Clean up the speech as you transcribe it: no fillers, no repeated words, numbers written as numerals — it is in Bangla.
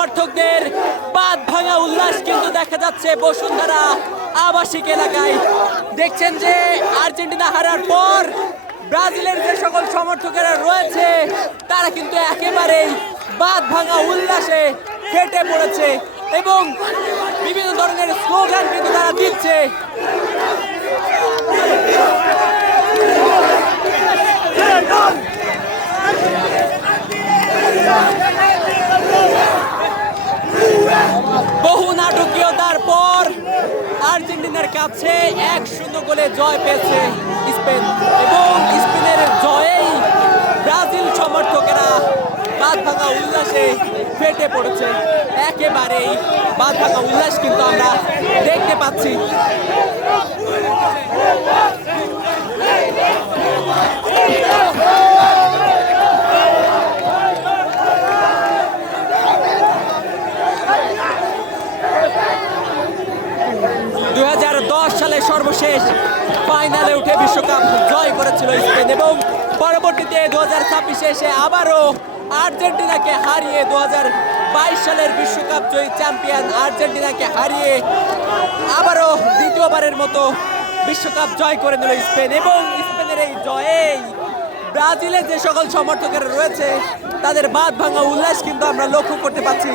সমর্থকদের বাঁধ ভাঙা উল্লাস কিন্তু দেখা যাচ্ছে বসুন্ধরা আবাসিক এলাকায়। দেখছেন যে আর্জেন্টিনা হারার পর ব্রাজিলের যে সকল সমর্থকেরা রয়েছে তারা কিন্তু একেবারেই বাঁধ ভাঙা উল্লাসে ফেটে পড়েছে এবং বিভিন্ন ধরনের স্লোগান কিন্তু তারা দিচ্ছে। বহু নাটকীয়তার পর আর্জেন্টিনার কাছে 1-0 গোলে জয় পেয়েছে স্পেন এবং স্পেনের জয়েই ব্রাজিল সমর্থকেরা বাঁধ ভাঙা উল্লাসে ফেটে পড়েছে। একেবারেই বাঁধ ভাঙা উল্লাস কিন্তু আমরা দেখতে পাচ্ছি। সালে সর্বশেষ ফাইনালে উঠে বিশ্বকাপ জয় করেছিল স্পেন এবং পরবর্তীতে 2026 এসে আবারও আর্জেন্টিনাকে হারিয়ে 2022 সালের বিশ্বকাপ জয়ী চ্যাম্পিয়ন আর্জেন্টিনাকে হারিয়ে আবারও দ্বিতীয়বারের মতো বিশ্বকাপ জয় করে নিল স্পেন এবং স্পেনের এই জয়েই ব্রাজিলের যে সকল সমর্থকেরা রয়েছে তাদের বাঁধ ভাঙা উল্লাস কিন্তু আমরা লক্ষ্য করতে পারছি।